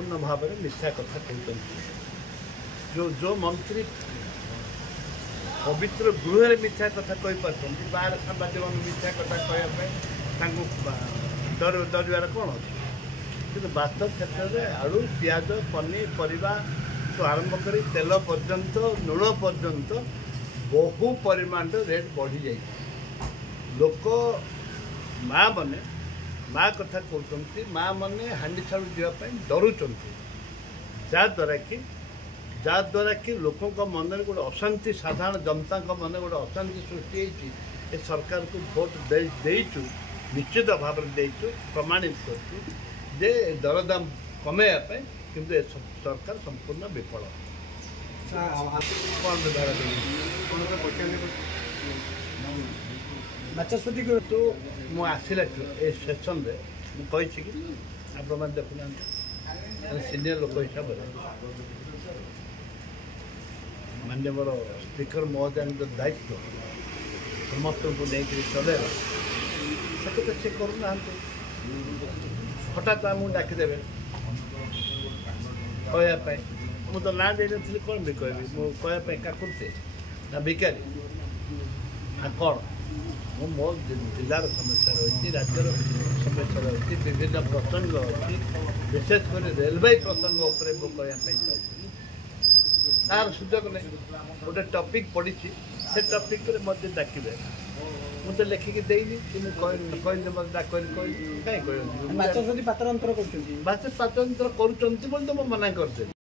संपूर्ण भाव में मिथ्या कथा कहते जो मंत्री पवित्र गृह मिथ्या कथा कही पार्टी बाहर सांबादिक मिथ्या कथा कहवाई डर कौन अच्छे कि वास्तव क्षेत्र में आलू पियाज पनीपरिया तो आरंभ कर तेल पर्यंत लुण पर्यंत बहु परिमाण रेट बढ़ी जाए लोक माँ मैंने माँ कथा कहते माँ मैंने हांडी छाड़ जावाई डरुंच जहाद्वारा कि लोकों मन में गोटे अशांति साधारण जनता मन में गोटे अशांति सृष्टि होती सरकार को भोट देचु निश्चित भाव में देचु प्रमाणित करे दरदाम कमेवाई किंतु ए सरकार संपूर्ण विफल कौन व्यवहार बाचस्पति तो मु आसला ए सेसन मुझे कि आपण मैंने देखुना सीनियर लोक हिसाब से माननीय मोर स्पीकर महोदय दायित्व समस्त को लेकर चलेगा से करूना हठात आमको डाकिदेवे कहवाई मुझे तो ना दे कौन भी कहबी मुझे क्या करते ना भिकारी कौन मो जिलार समस्या रही राज्यर समस्या रही विभिन्न प्रसंग अच्छी विशेषकर रेलवे प्रसंग उपर कहवाई चाहूँगी तार सुजोग नहीं गोटे टपिक पड़ी से टपिक मत डाकिबे मुझे लिखिकी देनी कि कहली मत डाक कहीं बाचस्पति पात्र अंतर कर मना करते